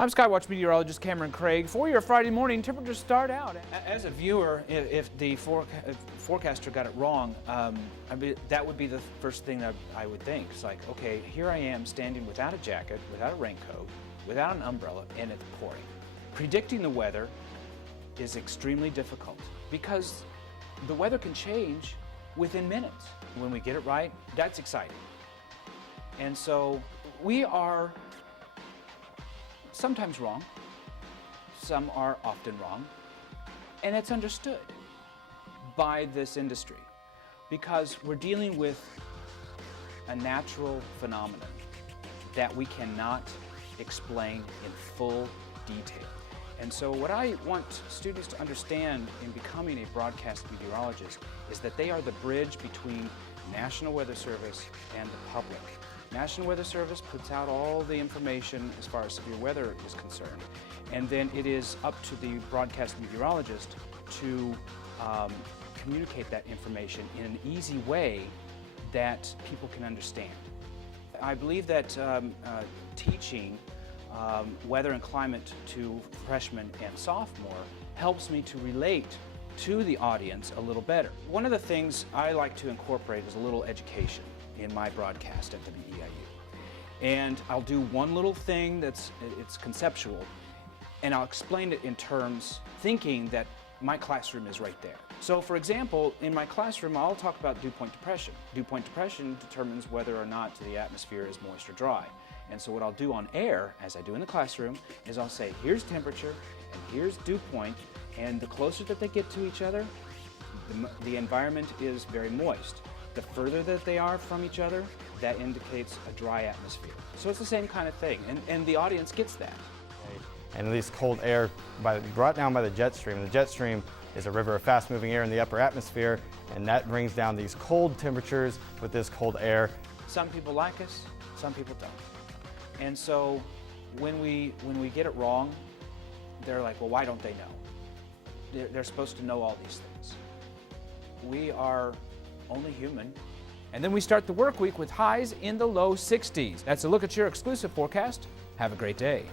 I'm Skywatch meteorologist Cameron Craig. For your Friday morning, temperatures start out. As a viewer, if the forecaster got it wrong, that would be the first thing that I would think. It's like, okay, here I am standing without a jacket, without a raincoat, without an umbrella, and it's pouring. Predicting the weather is extremely difficult because the weather can change within minutes. When we get it right, that's exciting. And so we are sometimes wrong, some are often wrong, and it's understood by this industry because we're dealing with a natural phenomenon that we cannot explain in full detail. And so what I want students to understand in becoming a broadcast meteorologist is that they are the bridge between National Weather Service and the public. National Weather Service puts out all the information as far as severe weather is concerned, and then it is up to the broadcast meteorologist to communicate that information in an easy way that people can understand. I believe that teaching weather and climate to freshmen and sophomore helps me to relate to the audience a little better. One of the things I like to incorporate is a little education in my broadcast at WEIU. And I'll do one little thing it's conceptual, and I'll explain it in terms thinking that my classroom is right there. So for example, in my classroom, I'll talk about dew point depression. Dew point depression determines whether or not the atmosphere is moist or dry. And so what I'll do on air, as I do in the classroom, is I'll say, here's temperature, and here's dew point, and the closer that they get to each other, the environment is very moist. The further that they are from each other, that indicates a dry atmosphere. So it's the same kind of thing, and the audience gets that. And this cold air brought down by the jet stream. The jet stream is a river of fast-moving air in the upper atmosphere, and that brings down these cold temperatures with this cold air. Some people like us, some people don't. And so when we get it wrong, they're like, well, why don't they know? They're supposed to know all these things. We are only human. And then we start the work week with highs in the low 60s. That's a look at your exclusive forecast. Have a great day.